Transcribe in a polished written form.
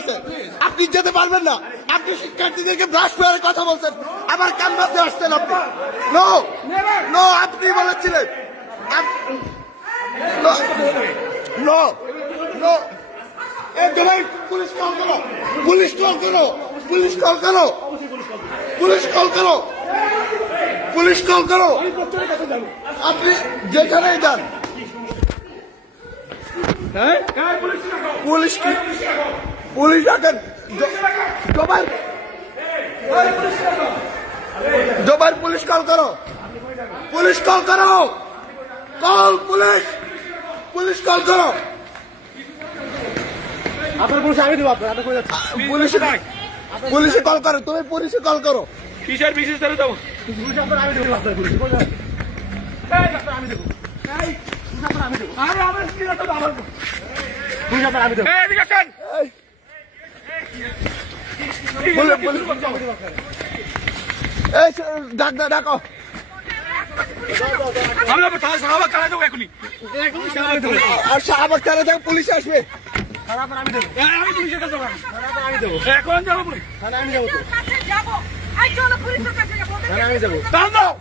আছে, আপনি যেতে পারবেন না। আপনি শিক্ষার্থীদেরকে ব্রাশ করে কথা বলছেন, আবার ক্যাম্পাসে আসছেন আপনি। নো নো, আপনি বলেছিলেন। নো নো, পুলিশ কল করো, পুলিশ কল করো, পুলিশ কল করো, পুলিশ কল করো, পুলিশ কল করো। আপনি যেখানেই যান, পুলিশ কি পুলিশ ডাকেন। জোবাইর পুলিশ কল করো, পুলিশ কল করো, কল পুলিশ, পুলিশ কল করো। আপনার পুলিশ আমি দেবো, আপনার পুলিশে কল করো, তুমি পুলিশে কল করো। কিসের বিশেষ ধরে দেবো আমি দেবো, আপনার পুলিশ আমি দেবো, আমি দেবো, আমি দেবো। ডাকো, শাহবাগ থানা থেকে পুলিশ আসবে। আমি দেবো, আমি পুলিশের কাছে আমি দেবো, এখন যাবো পুলিশ আমি যাবো, আমি যাবো। দাঁড়াও।